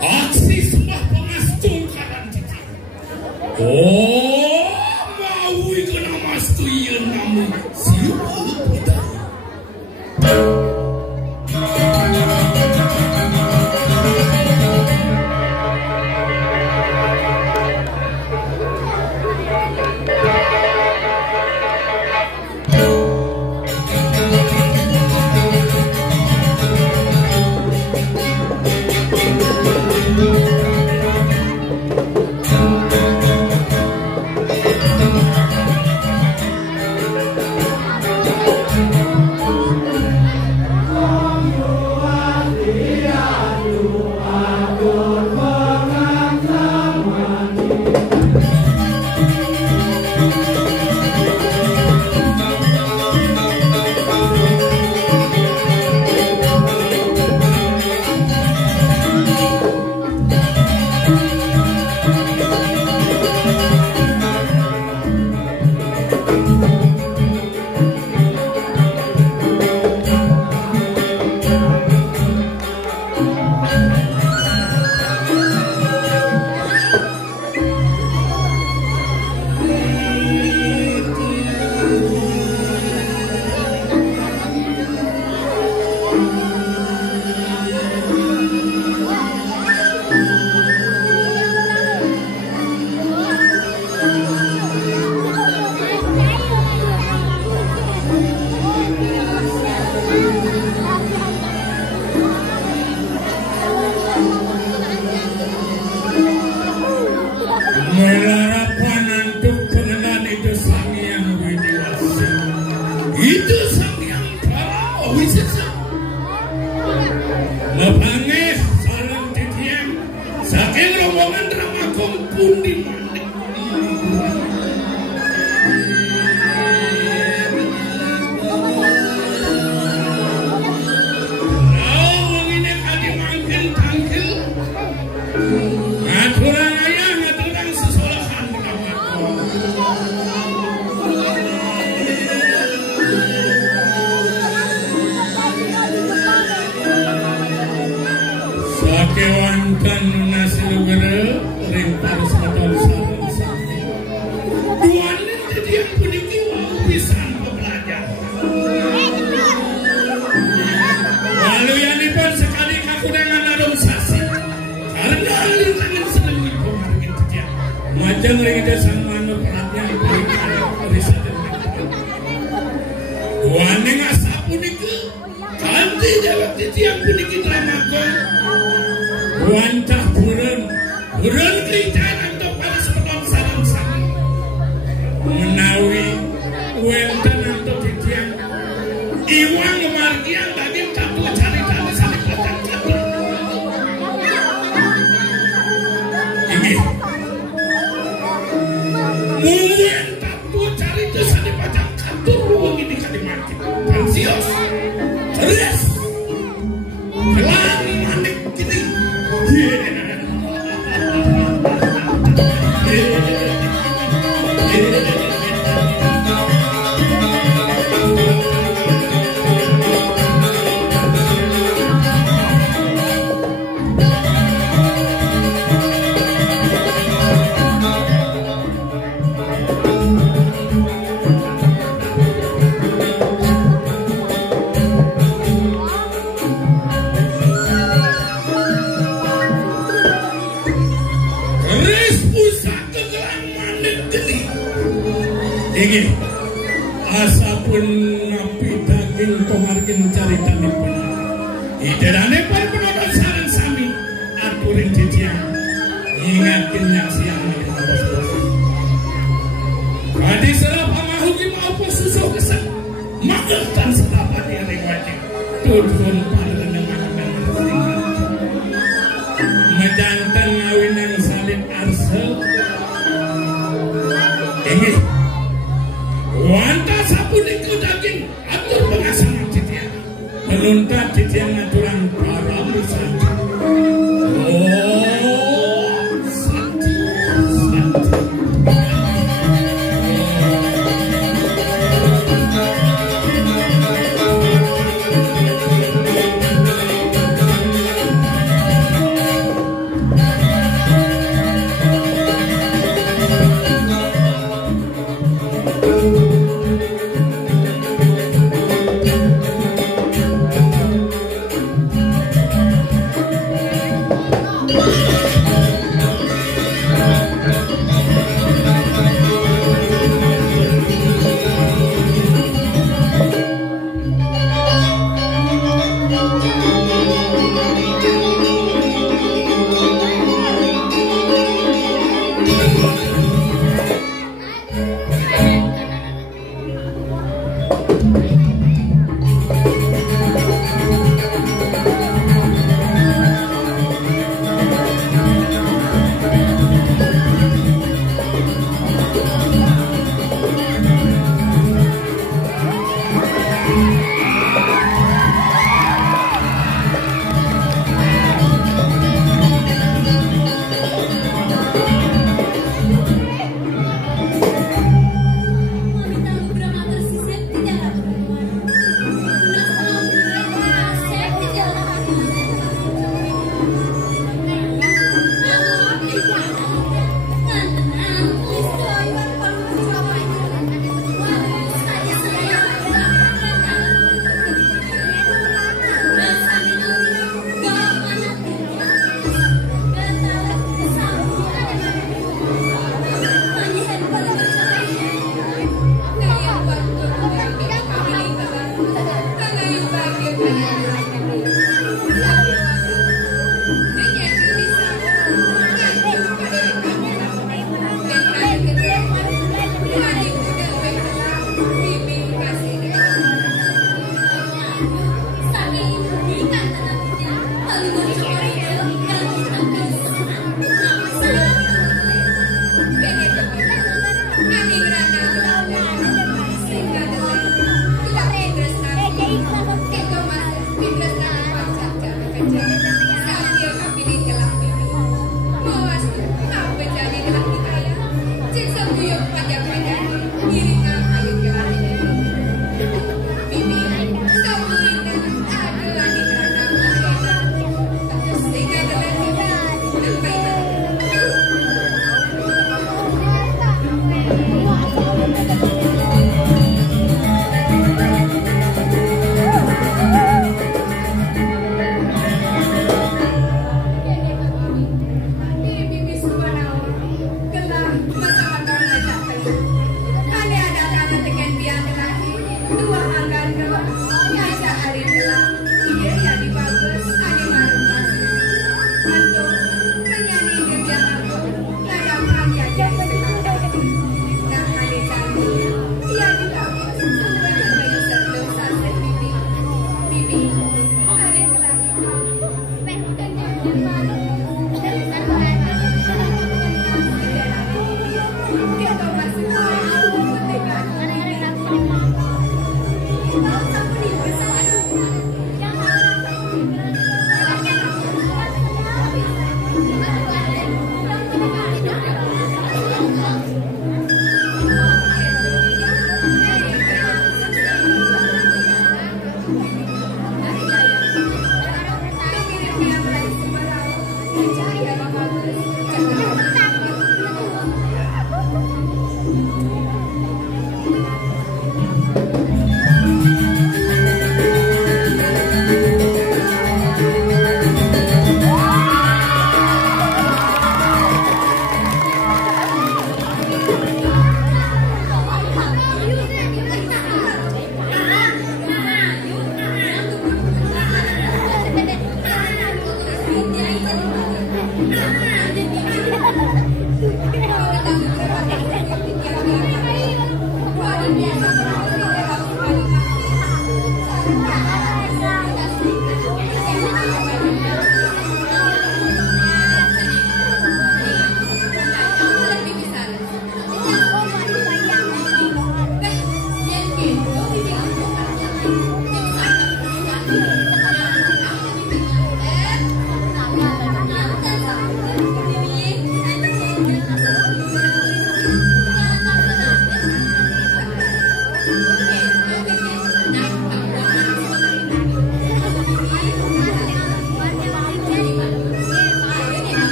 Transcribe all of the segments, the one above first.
aksi sembah pengastungkaran kita. Oh, mau ikan amas tu iya nama siapa kita.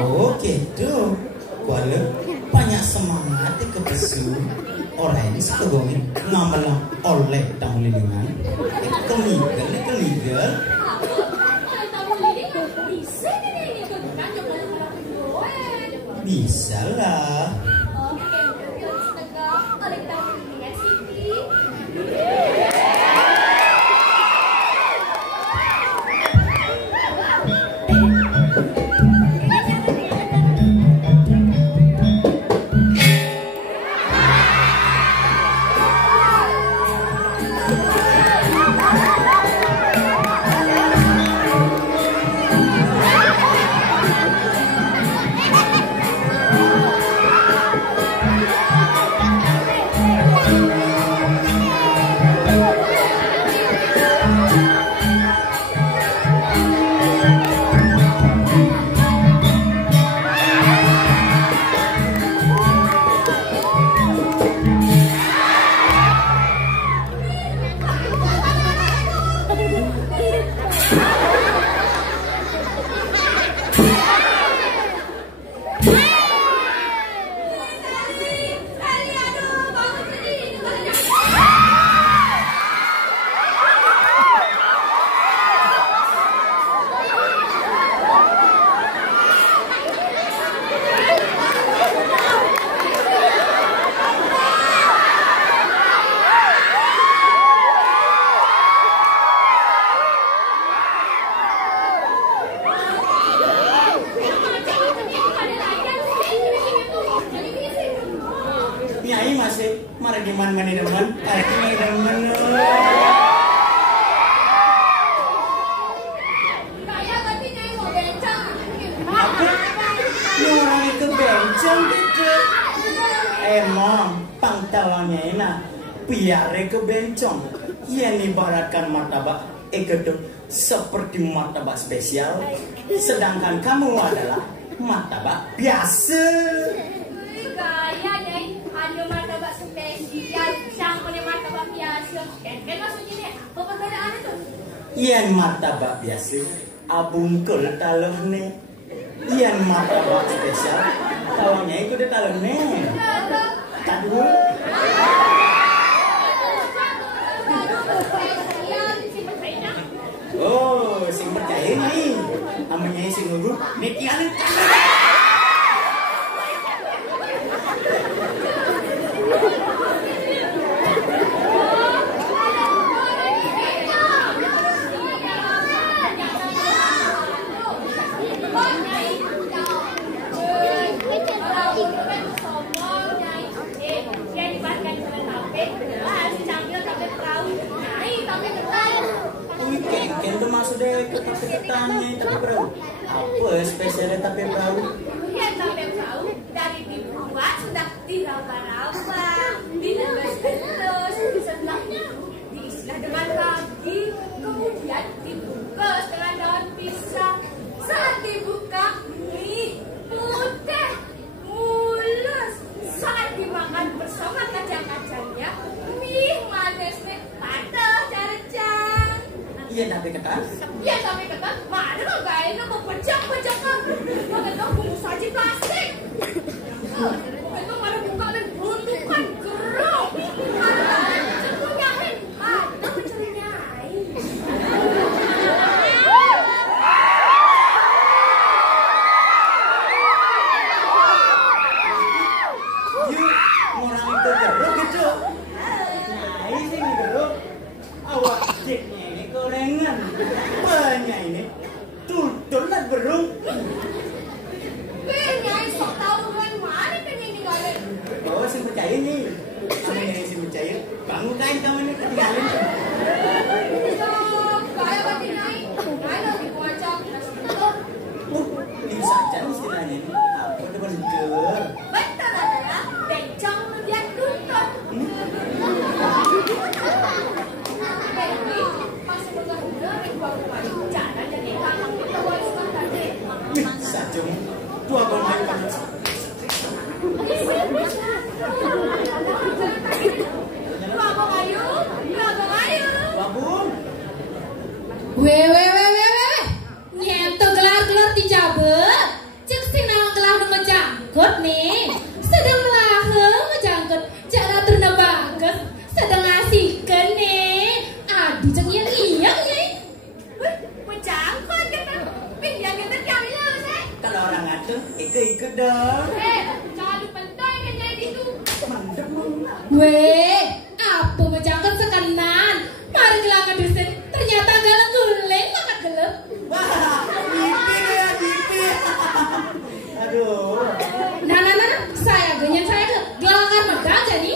Oh gitu. Kuala banyak semangat ke besu. Orang ini sekegongin ngamalang oleh tamu lilingan. Keligal. Bisa lah. Nyai masih marah gimana nih teman? Ini teman. Kayak tadi nyai mau bencong. Apa? Ini orang itu bencong gitu. Emang pangtalannya ini biar ke bencong. Yang ibaratkan martabak itu seperti martabak spesial, sedangkan kamu adalah martabak biasa. Kayak nyai ada martabak spesial, sangkutnya martabak biasa. Kan maksudnya nih apa perbedaan itu? Iyan martabak biasa, abungkul taluh nih. Iyan martabak spesial, taluhnya itu di taluh nih. Tadu. Oh, sing percaya nih, amanya sing ngurut, nikianin. Itu maksudnya ke tape ketannya tapi perahu. Apa spesialnya tape perahu? Ya tape perahu dari dibuat sudah diraba-raba, dilebas-lebas, disebelah diisilah dengan kaki, kemudian dibungkus dengan daun pisang. Saat dibuka, mie putih, mulus. Saat dimakan bersama kacang-kacangnya, mie manisnya padah carcan. Iya tape ketan. Iya tape ketan. Mana lo gaya mau pecah-pecah kan? Lo ketan bungkus saji plastik. Itu mana buka dan buntukan gerok. Punya ada pencurinya. Orang itu geruk gitu. Nah ini geruk. Awak ciknya ini gorengan. Banyak ini. Tutur lah geruk. Nyai sok tahu kan mana kan ini kalian? Oh si percaya nih. Amanya si percaya. Bangun kain kamu ini ketinggalin. Kayak bagi nyai. Nyai lagi kocok. Ini saja istilahnya ini. Apa itu bener? Betul adalah bencong kemudian tuntut. Baby, masih betul-betul ribuan jalan dan ikan kita wariskan tadi. Bisa cuma. Dua pemain kan. Abang Ayu. Babun. Weh. Nyentuh gelar-gelar dijabet. Cek sing nih. Sedang melaheng ngejangkut. Jangan turna bagus. Sedang asikeun nih. Aduh jeung ieu-ieu nya. Menjangkut kita. Pinjang kita kami leuh. Kalau orang atuh ikut dong. Jangan lupa penting nya di situ. Mantep. Weh, apa menjangkut sekenan. Mari gelak dusun. Ternyata galak guling makan gelap. Wah, mimpi ya mimpi. Aduh. Nah, saya genyen saya ke gelakan medang jadi.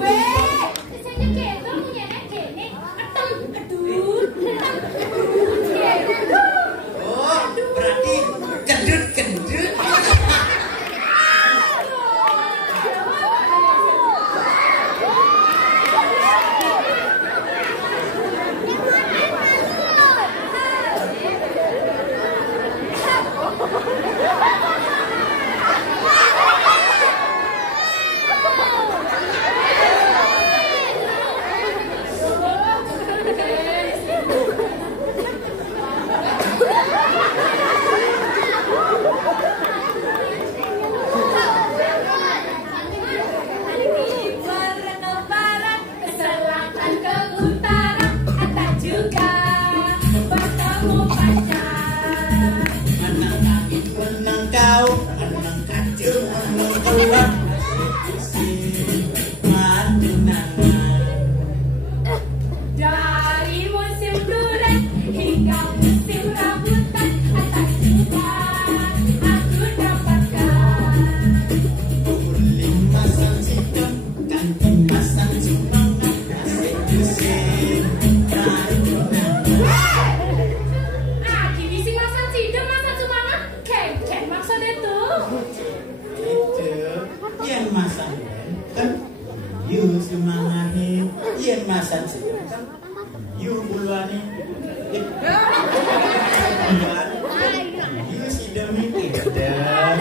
Weh, saya kira punya kene, aduh. kau menang kacau menang kelak mati nangan. Dari musim durian hingga musim rambutan, asal juga aku dapatkan. Limasan sidang ganti masan semangat asik-asik mati nangan. Gini sih masan sidem, masan semangat, kek maksudnya tuh. Itu yang masan kan you semangatnya yang masan sidang kan you buluannya buluan you sidang itu dah.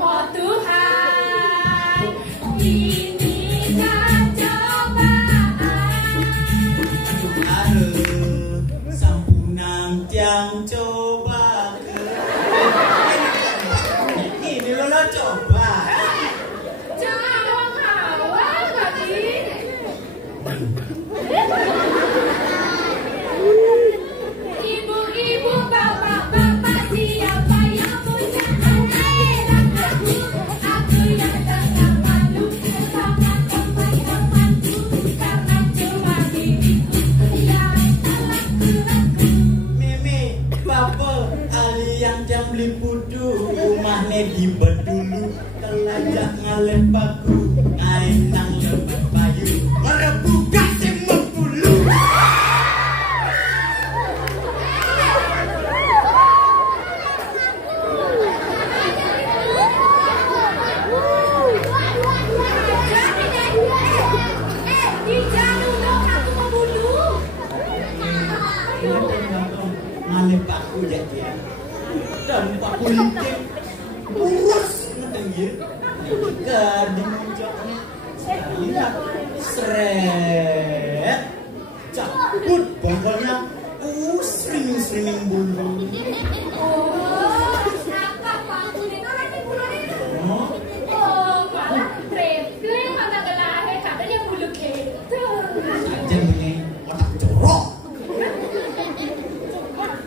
Oh Tuhan, inikah cobaan. Sampunang tiang coba ini lo coba Jangan awang-awang tadi. Ibu-ibu, bapak-bapak, siapa yang punya anak aku yang tengah malu sama teman-temanku karena cuma diriku yang laku-laku. Mimi papa ali yang jam lipudu rumahnya di bedulu telajak ngalep baku ngain nang lebat bayu merebuka semua bulu. Di jalur dong, aku mau bunuh. Ngalep baku jadi ya dan baku licin urus ngeten ya gading ucapnya lihat seret cabut bongkolnya sering bulu. Oh, apa paku ini orang di bulan ini? Oh, Oh, malah traveling mana gelahnya katanya bulu gitu. saja punya otak jorok.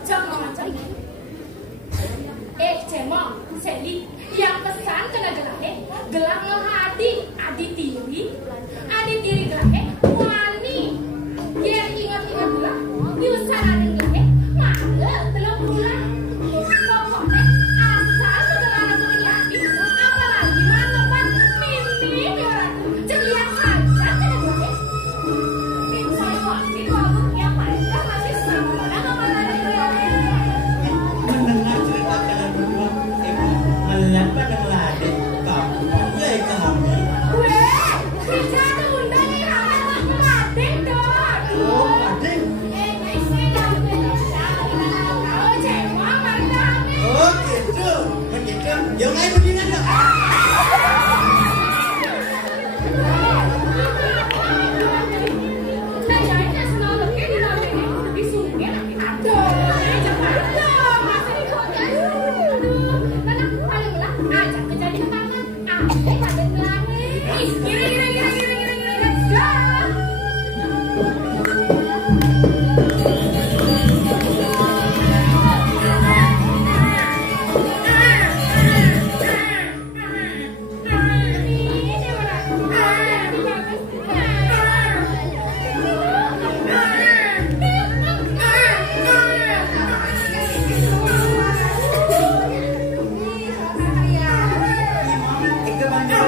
Jangan. Cemong, Seli, yang pesan kena gelahnya, gelang ngehadi, adi tiri gelahnya, wani. Biar ingat-ingat gelah, diusarain gelahnya, malah telur bulan. Pokoknya asal segelar aku ngehadi, apalagi manopan mimi orang ceria saja kena gelahnya. Saya wakil wabuk yang mereka masih sama orang kepala gelahnya. Mendengar cerita kalian berdua, melihat pada melade, kamu pandai kami. Weh, bisa diundang ya, Raden dong. Oh, Ading. Kau cewek mana? Oh, gitu. Begitu. Yang lain begini dong. Kayaknya selalu kayak di sungai lagi aduh, jangan dong, masih di kota. Aduh, karena paling lah ajak kejadian tangan, ada gelangnya. Gira, let's go. Ika banyak.